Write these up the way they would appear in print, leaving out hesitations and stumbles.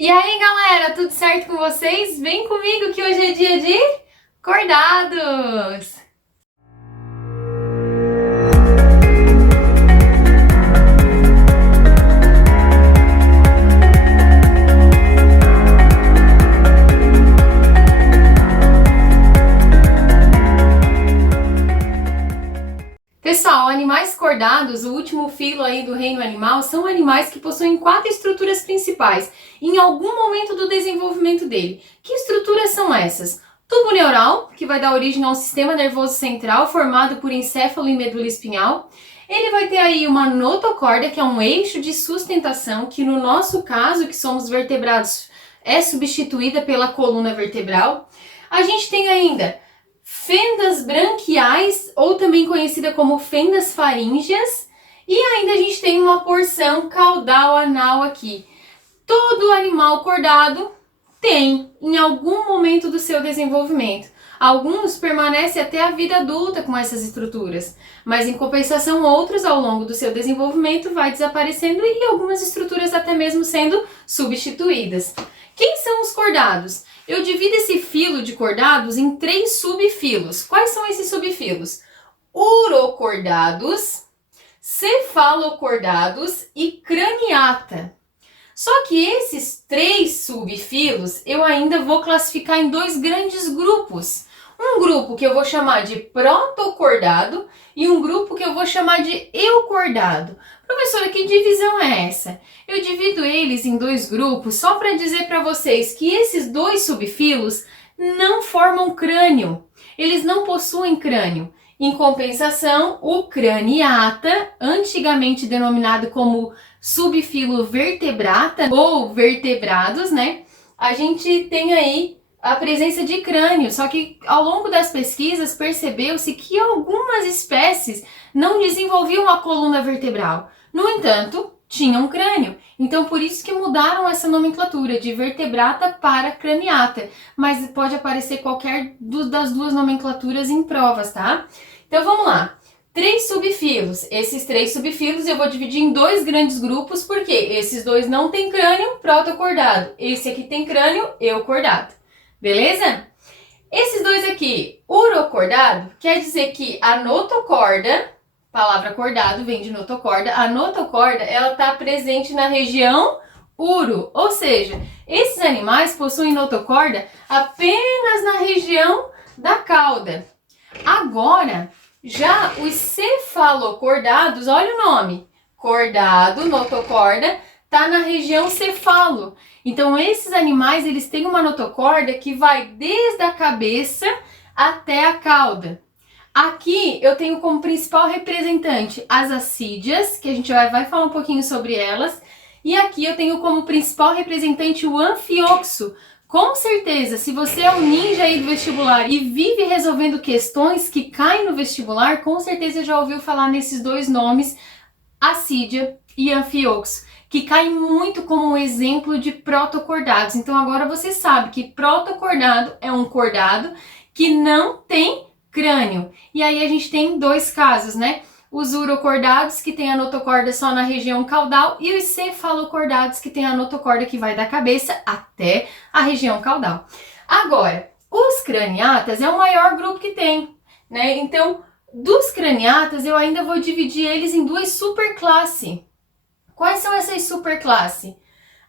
E aí, galera, tudo certo com vocês? Vem comigo que hoje é dia de acordados! Pessoal, animais cordados, o último filo aí do reino animal, são animais que possuem 4 estruturas principais em algum momento do desenvolvimento dele. Que estruturas são essas? Tubo neural, que vai dar origem ao sistema nervoso central, formado por encéfalo e medula espinhal. Ele vai ter aí uma notocorda, que é um eixo de sustentação, que no nosso caso, que somos vertebrados, é substituída pela coluna vertebral. A gente tem ainda fendas branquiais, ou também conhecida como fendas faríngeas, e ainda a gente tem uma porção caudal anal aqui. Todo animal cordado tem em algum momento do seu desenvolvimento. Alguns permanecem até a vida adulta com essas estruturas, mas em compensação outros ao longo do seu desenvolvimento vai desaparecendo e algumas estruturas até mesmo sendo substituídas. Quem são os cordados? Eu divido esse filo de cordados em 3 subfilos. Quais são esses subfilos? Urocordados, cefalocordados e craniata. Só que esses 3 subfilos eu ainda vou classificar em 2 grandes grupos. Um grupo que eu vou chamar de protocordado e um grupo que eu vou chamar de eucordado. Professora, que divisão é essa? Eu divido eles em 2 grupos só para dizer para vocês que esses 2 subfilos não formam crânio. Eles não possuem crânio. Em compensação, o craniata, antigamente denominado como subfilo vertebrata ou vertebrados, né? A gente tem aí a presença de crânio, só que ao longo das pesquisas percebeu-se que algumas espécies não desenvolviam a coluna vertebral. No entanto, tinham crânio. Então, por isso que mudaram essa nomenclatura de vertebrata para craniata. Mas pode aparecer qualquer das 2 nomenclaturas em provas, tá? Então, vamos lá. 3 subfilos. Esses 3 subfilos eu vou dividir em 2 grandes grupos, porque esses 2 não têm crânio, protocordado. Esse aqui tem crânio, eucordado. Beleza? Esses 2 aqui, urocordado, quer dizer que a notocorda, palavra cordado vem de notocorda, a notocorda ela está presente na região uro, ou seja, esses animais possuem notocorda apenas na região da cauda. Agora, já os cefalocordados, olha o nome, cordado, notocorda, está na região cefalo. Então, esses animais, eles têm uma notocorda que vai desde a cabeça até a cauda. Aqui, eu tenho como principal representante as assídeas, que a gente vai falar um pouquinho sobre elas. E aqui eu tenho como principal representante o anfioxo. Com certeza, se você é um ninja aí do vestibular e vive resolvendo questões que caem no vestibular, com certeza já ouviu falar nesses 2 nomes, assídia e anfioxo, que caem muito como um exemplo de protocordados. Então agora você sabe que protocordado é um cordado que não tem crânio. E aí a gente tem 2 casos, né? Os urocordados, que tem a notocorda só na região caudal, e os cefalocordados, que tem a notocorda que vai da cabeça até a região caudal. Agora, os craniatas é o maior grupo que tem, né? Então, dos craniatas, eu ainda vou dividir eles em 2 superclasses. Quais são essas superclasses?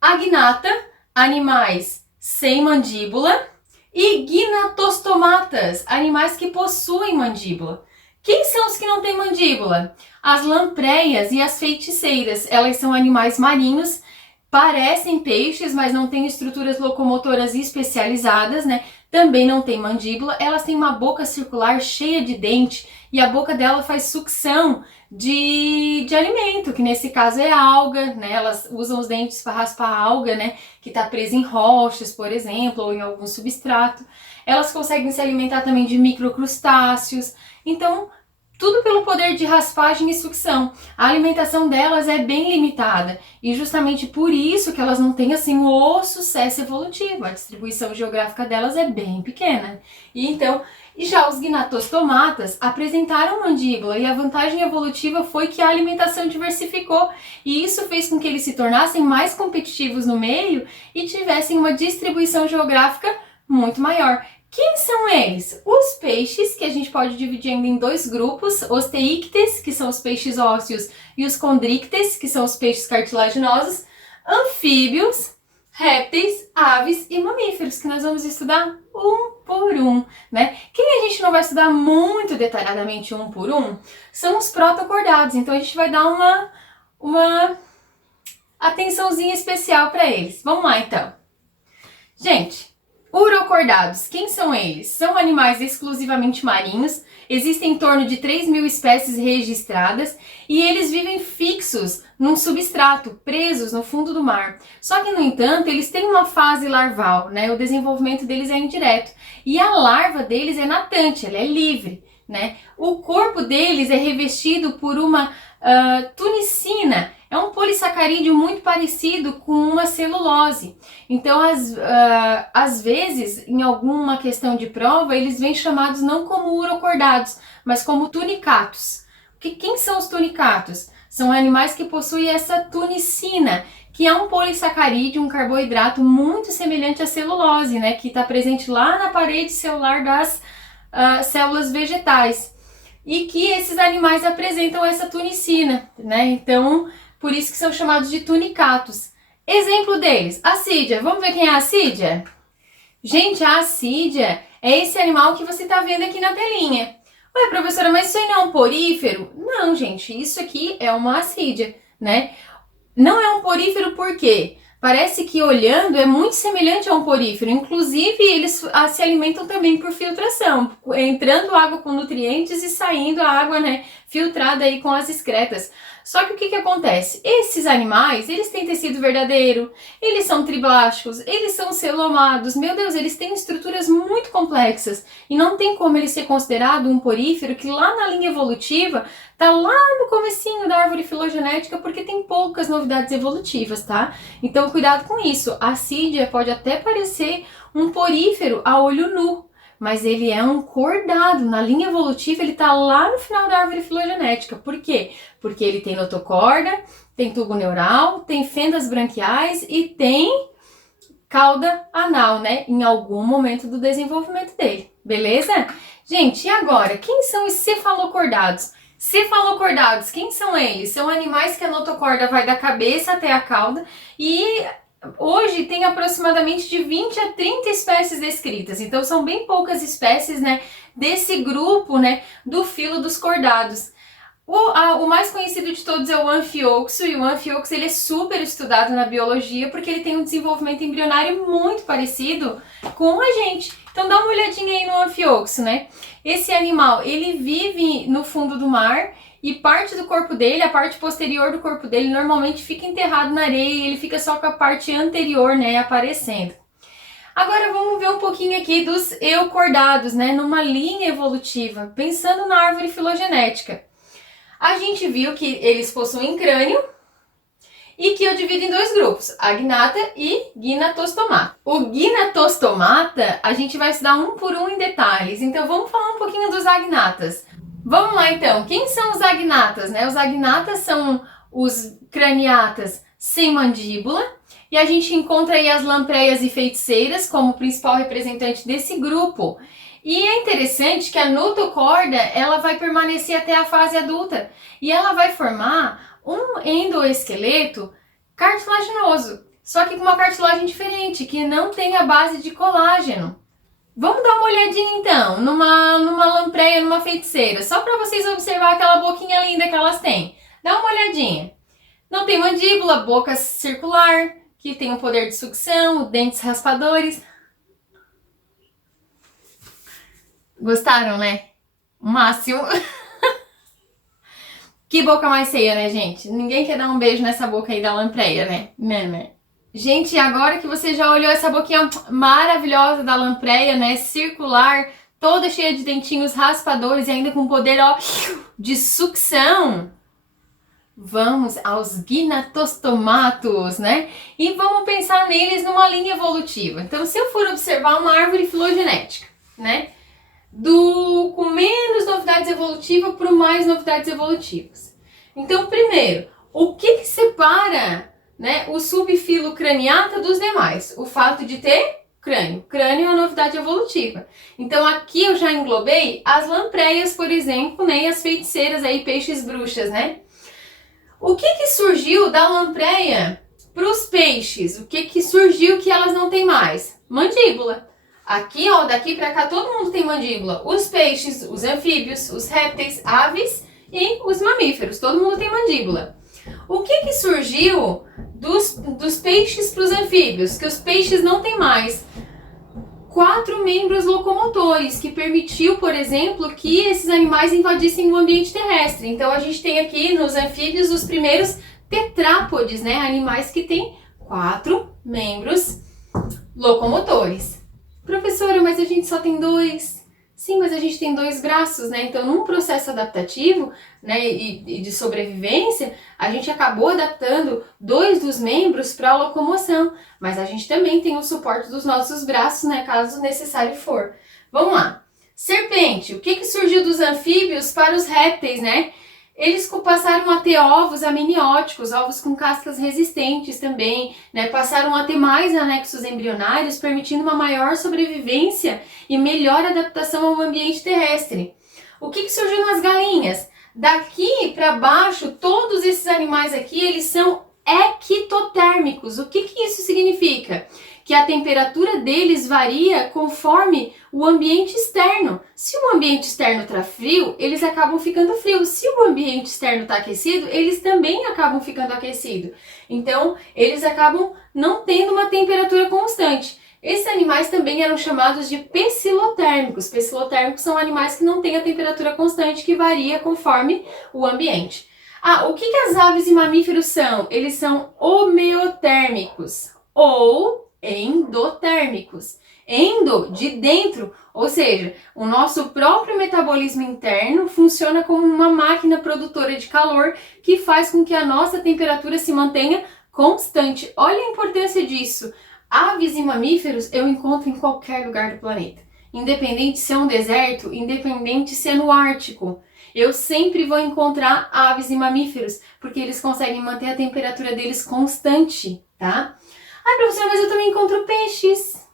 Agnata, animais sem mandíbula, e gnatostomatas, animais que possuem mandíbula. Quem são os que não têm mandíbula? As lampreias e as feiticeiras. Elas são animais marinhos, parecem peixes, mas não têm estruturas locomotoras especializadas, né? Também não tem mandíbula. Elas têm uma boca circular cheia de dente e a boca dela faz sucção de alimento, que nesse caso é alga, né? Elas usam os dentes para raspar a alga, né? Que está presa em rochas, por exemplo, ou em algum substrato. Elas conseguem se alimentar também de microcrustáceos. Então, tudo pelo poder de raspagem e sucção. A alimentação delas é bem limitada e justamente por isso que elas não têm assim o sucesso evolutivo. A distribuição geográfica delas é bem pequena. E então, já os gnatostomatas apresentaram mandíbula e a vantagem evolutiva foi que a alimentação diversificou e isso fez com que eles se tornassem mais competitivos no meio e tivessem uma distribuição geográfica muito maior. Quem são eles? Os peixes, que a gente pode dividir ainda em dois grupos, os teíctes, que são os peixes ósseos, e os condrictes, que são os peixes cartilaginosos, anfíbios, répteis, aves e mamíferos, que nós vamos estudar um por um, né? Quem a gente não vai estudar muito detalhadamente um por um são os protocordados, então a gente vai dar uma atençãozinha especial para eles. Vamos lá, então. Gente, urocordados, quem são eles? São animais exclusivamente marinhos, existem em torno de 3.000 espécies registradas e eles vivem fixos num substrato, presos no fundo do mar. Só que, no entanto, eles têm uma fase larval, né? O desenvolvimento deles é indireto e a larva deles é natante, ela é livre, né? O corpo deles é revestido por uma tunicina, é um polissacarídeo muito parecido com uma celulose. Então, às vezes, em alguma questão de prova, eles vêm chamados não como urocordados, mas como tunicatos. Quem são os tunicatos? São animais que possuem essa tunicina, que é um polissacarídeo, um carboidrato muito semelhante à celulose, né? Que está presente lá na parede celular das células vegetais. E que esses animais apresentam essa tunicina, né? Então, por isso que são chamados de tunicatos. Exemplo deles, assídia. Vamos ver quem é a assídia? Gente, a assídia é esse animal que você está vendo aqui na telinha. Ué, professora, mas isso aí não é um porífero? Não, gente, isso aqui é uma assídia, né? Não é um porífero por quê? Parece que olhando é muito semelhante a um porífero, inclusive eles se alimentam também por filtração, entrando água com nutrientes e saindo a água, né, filtrada aí com as excretas. Só que o que acontece? Esses animais, eles têm tecido verdadeiro, eles são triblásticos, eles são celomados, meu Deus, eles têm estruturas muito complexas e não tem como ele ser considerado um porífero que lá na linha evolutiva tá lá no comecinho da árvore filogenética porque tem poucas novidades evolutivas, tá? Então cuidado com isso, a assídia pode até parecer um porífero a olho nu, mas ele é um cordado, na linha evolutiva ele tá lá no final da árvore filogenética. Por quê? Porque ele tem notocorda, tem tubo neural, tem fendas branquiais e tem cauda anal, né? Em algum momento do desenvolvimento dele, beleza? Gente, e agora, quem são os cefalocordados? Cefalocordados, quem são eles? São animais que a notocorda vai da cabeça até a cauda e hoje tem aproximadamente de 20 a 30 espécies descritas, então são bem poucas espécies, né, desse grupo, né, do filo dos cordados. O mais conhecido de todos é o Amphioxus, e o Amphioxus ele é super estudado na biologia porque ele tem um desenvolvimento embrionário muito parecido com a gente. Então dá uma olhadinha aí no Amphioxus, né? Esse animal, ele vive no fundo do mar e parte do corpo dele, a parte posterior do corpo dele, normalmente fica enterrado na areia e ele fica só com a parte anterior, né, aparecendo. Agora vamos ver um pouquinho aqui dos eucordados, né, numa linha evolutiva, pensando na árvore filogenética. A gente viu que eles possuem crânio e que eu divido em dois grupos, agnata e gnatostomata. O gnatostomata a gente vai estudar um por um em detalhes, então vamos falar um pouquinho dos agnatas. Vamos lá então, quem são os agnatas, né? Os agnatas são os craniatas sem mandíbula e a gente encontra aí as lampreias e feiticeiras como principal representante desse grupo. E é interessante que a notocorda, ela vai permanecer até a fase adulta e ela vai formar um endoesqueleto cartilaginoso, só que com uma cartilagem diferente, que não tem a base de colágeno. Vamos dar uma olhadinha então, numa lampreia, numa feiticeira, só para vocês observar aquela boquinha linda que elas têm. Dá uma olhadinha. Não tem mandíbula, boca circular, que tem o poder de sucção, dentes raspadores. Gostaram, né? O máximo. Que boca mais feia, né, gente? Ninguém quer dar um beijo nessa boca aí da lampreia, né? Né? Gente, agora que você já olhou essa boquinha maravilhosa da lampreia, né? Circular, toda cheia de dentinhos raspadores e ainda com poder, ó, de sucção. Vamos aos gnatostomatos, né? E vamos pensar neles numa linha evolutiva. Então, se eu for observar uma árvore filogenética, né? Com menos novidades evolutivas para mais novidades evolutivas. Então, primeiro, o que separa, né, o subfilo craniata dos demais? O fato de ter crânio. Crânio é a novidade evolutiva. Então, aqui eu já englobei as lampreias, por exemplo, né, e as feiticeiras aí, peixes bruxas, né? O que surgiu da lampreia para os peixes? O que surgiu que elas não têm mais? Mandíbula. Aqui, ó, daqui para cá, todo mundo tem mandíbula. Os peixes, os anfíbios, os répteis, aves e os mamíferos. Todo mundo tem mandíbula. O que surgiu dos peixes para os anfíbios? Que os peixes não têm mais. 4 membros locomotores, que permitiu, por exemplo, que esses animais invadissem o ambiente terrestre. Então, a gente tem aqui nos anfíbios os primeiros tetrápodes, né? Animais que têm 4 membros locomotores. Professora, mas a gente só tem 2. Sim, mas a gente tem 2 braços, né? Então, num processo adaptativo, né, e de sobrevivência, a gente acabou adaptando 2 dos membros para a locomoção. Mas a gente também tem o suporte dos nossos braços, né, caso necessário for. Vamos lá. Serpente. O que surgiu dos anfíbios para os répteis, né? Eles passaram a ter ovos amnióticos, ovos com cascas resistentes também, né? Passaram a ter mais anexos embrionários, permitindo uma maior sobrevivência e melhor adaptação ao ambiente terrestre. O que surgiu nas galinhas? Daqui para baixo, todos esses animais aqui, eles são ectotérmicos. O que isso significa? Que a temperatura deles varia conforme o ambiente externo. Se o ambiente externo está frio, eles acabam ficando frios. Se o ambiente externo está aquecido, eles também acabam ficando aquecidos. Então, eles acabam não tendo uma temperatura constante. Esses animais também eram chamados de pecilotérmicos. Pecilotérmicos são animais que não têm a temperatura constante, que varia conforme o ambiente. O que as aves e mamíferos são? Eles são homeotérmicos ou endotérmicos. Endo, de dentro, ou seja, o nosso próprio metabolismo interno funciona como uma máquina produtora de calor que faz com que a nossa temperatura se mantenha constante. Olha a importância disso. Aves e mamíferos eu encontro em qualquer lugar do planeta. Independente se é um deserto, independente se é no Ártico. Eu sempre vou encontrar aves e mamíferos, porque eles conseguem manter a temperatura deles constante, tá? Professora, mas eu também encontro peixes.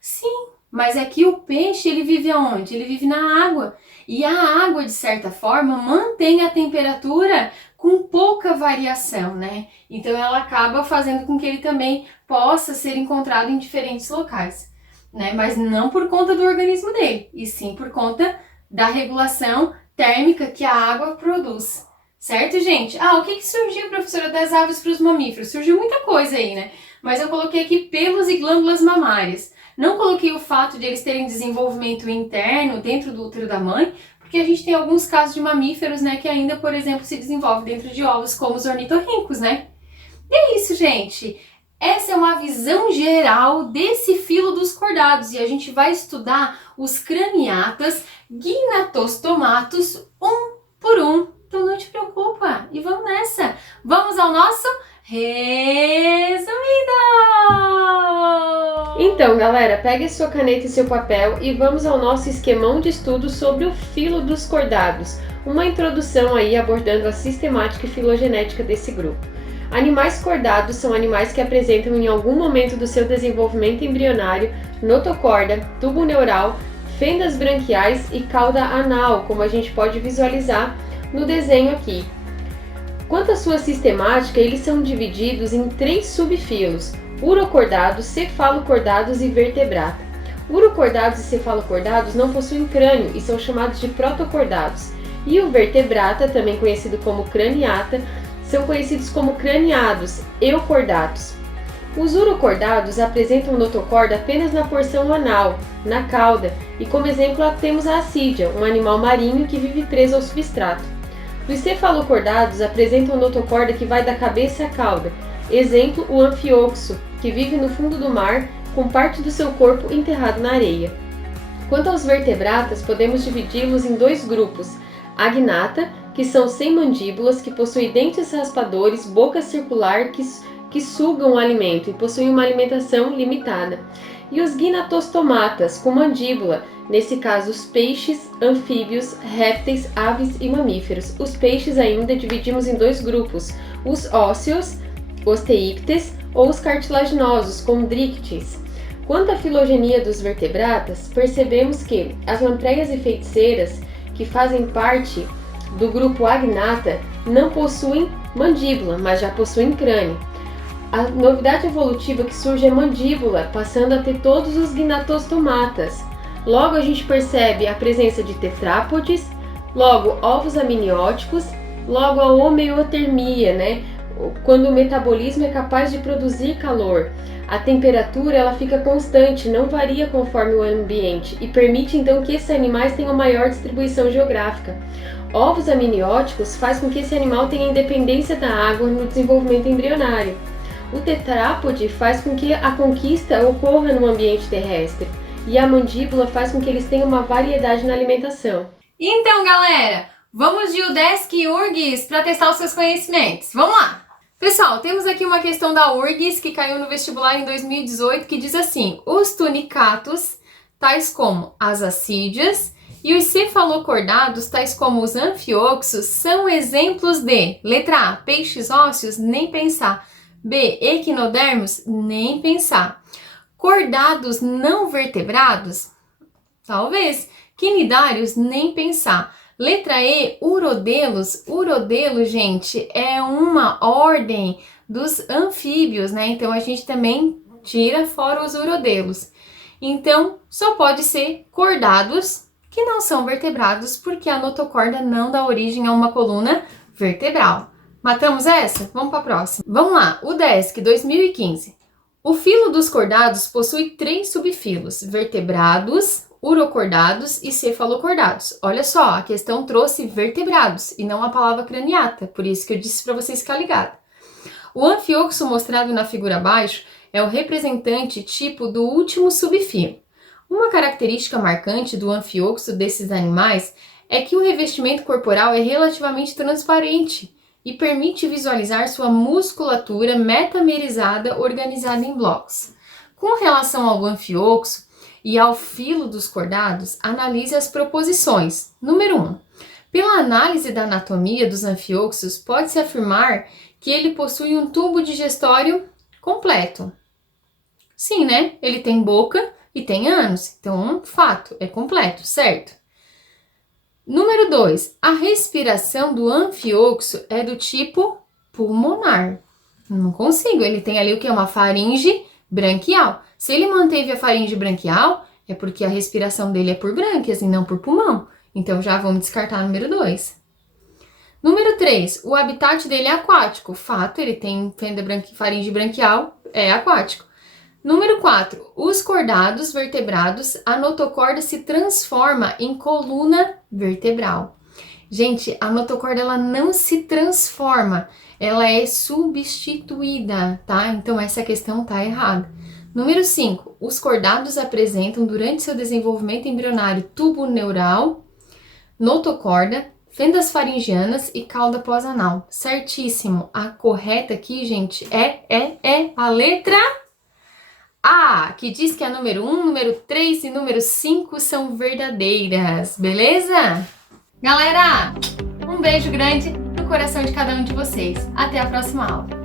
Sim, mas é que o peixe, ele vive aonde? Ele vive na água. E a água, de certa forma, mantém a temperatura com pouca variação, né? Então, ela acaba fazendo com que ele também possa ser encontrado em diferentes locais, né? Mas não por conta do organismo dele, e sim por conta da regulação térmica que a água produz. Certo, gente? O que surgiu, professora, das aves para os mamíferos? Surgiu muita coisa aí, né? Mas eu coloquei aqui pelos e glândulas mamárias. Não coloquei o fato de eles terem desenvolvimento interno dentro do útero da mãe, porque a gente tem alguns casos de mamíferos, né, que ainda, por exemplo, se desenvolvem dentro de ovos, como os ornitorrincos, né? E é isso, gente. Essa é uma visão geral desse filo dos cordados e a gente vai estudar os craniatas, gnatostomatos, um por um. Então não te preocupa e vamos nessa. Vamos ao nosso resumido! Então, galera, pegue sua caneta e seu papel e vamos ao nosso esquemão de estudo sobre o filo dos cordados. Uma introdução aí abordando a sistemática e filogenética desse grupo. Animais cordados são animais que apresentam em algum momento do seu desenvolvimento embrionário notocorda, tubo neural, fendas branquiais e cauda anal, como a gente pode visualizar no desenho aqui. Quanto à sua sistemática, eles são divididos em 3 subfilos: urocordados, cefalocordados e vertebrata. Urocordados e cefalocordados não possuem crânio e são chamados de protocordados. E o vertebrata, também conhecido como craniata, são conhecidos como craniados, eucordados. Os urocordados apresentam notocorda apenas na porção anal, na cauda, e como exemplo temos a assídia, um animal marinho que vive preso ao substrato. Os cefalocordados apresentam notocorda que vai da cabeça à cauda, exemplo o anfioxo, que vive no fundo do mar com parte do seu corpo enterrado na areia. Quanto aos vertebratas, podemos dividi-los em dois grupos: agnata, que são sem mandíbulas, que possuem dentes raspadores, boca circular, que sugam o alimento e possuem uma alimentação limitada. E os gnatostomatas, com mandíbula, nesse caso os peixes, anfíbios, répteis, aves e mamíferos. Os peixes ainda dividimos em dois grupos: os ósseos, osteíctes, ou os cartilaginosos, condrictes. Quanto à filogenia dos vertebratas, percebemos que as lampreias e feiticeiras, que fazem parte do grupo agnata, não possuem mandíbula, mas já possuem crânio. A novidade evolutiva que surge é a mandíbula, passando a ter todos os gnatostomatas. Logo a gente percebe a presença de tetrápodes, logo ovos amnióticos, logo a homeotermia, quando o metabolismo é capaz de produzir calor. A temperatura ela fica constante, não varia conforme o ambiente e permite então que esses animais tenham maior distribuição geográfica. Ovos amnióticos faz com que esse animal tenha independência da água no desenvolvimento embrionário. O tetrápode faz com que a conquista ocorra no ambiente terrestre e a mandíbula faz com que eles tenham uma variedade na alimentação. Então, galera, vamos de UDESC e URGS para testar os seus conhecimentos. Vamos lá! Pessoal, temos aqui uma questão da URGS que caiu no vestibular em 2018 que diz assim: os tunicatos, tais como as assídeas, e os cefalocordados, tais como os anfioxos, são exemplos de letra A, peixes ósseos, nem pensar. B, equinodermos, nem pensar. Cordados não vertebrados? Talvez. Quinidários, nem pensar. Letra E, urodelos. Urodelo, gente, é uma ordem dos anfíbios, Então a gente também tira fora os urodelos. Então, só pode ser cordados, que não são vertebrados, porque a notocorda não dá origem a uma coluna vertebral. Matamos essa? Vamos para a próxima. Vamos lá, UDESC 2015. O filo dos cordados possui 3 subfilos: vertebrados, urocordados e cefalocordados. Olha só, a questão trouxe vertebrados e não a palavra craniata, por isso que eu disse para vocês ficarem ligados. O anfioxo mostrado na figura abaixo é o representante tipo do último subfilo. Uma característica marcante do anfioxo desses animais é que o revestimento corporal é relativamente transparente e permite visualizar sua musculatura metamerizada organizada em blocos. Com relação ao anfioxo e ao filo dos cordados, analise as proposições. Número 1. Pela análise da anatomia dos anfioxos, pode-se afirmar que ele possui um tubo digestório completo. Sim, Ele tem boca e tem ânus, então, fato, é completo, certo? Número 2. A respiração do anfioxo é do tipo pulmonar. Não consigo, ele tem ali o que? Uma faringe branquial. Se ele manteve a faringe branquial, é porque a respiração dele é por brânquias e não por pulmão. Então já vamos descartar o número 2. Número 3. O habitat dele é aquático. Fato, ele tem faringe branquial, é aquático. Número 4. Os cordados vertebrados, a notocorda se transforma em coluna vertebral. Gente, a notocorda ela não se transforma, ela é substituída, tá? Então essa questão tá errada. Número 5. Os cordados apresentam durante seu desenvolvimento embrionário tubo neural, notocorda, fendas faringianas e cauda pós-anal. Certíssimo. A correta aqui, gente, é a letra A, que diz que a número 1, número 3 e número 5 são verdadeiras, beleza? Galera, um beijo grande no coração de cada um de vocês. Até a próxima aula.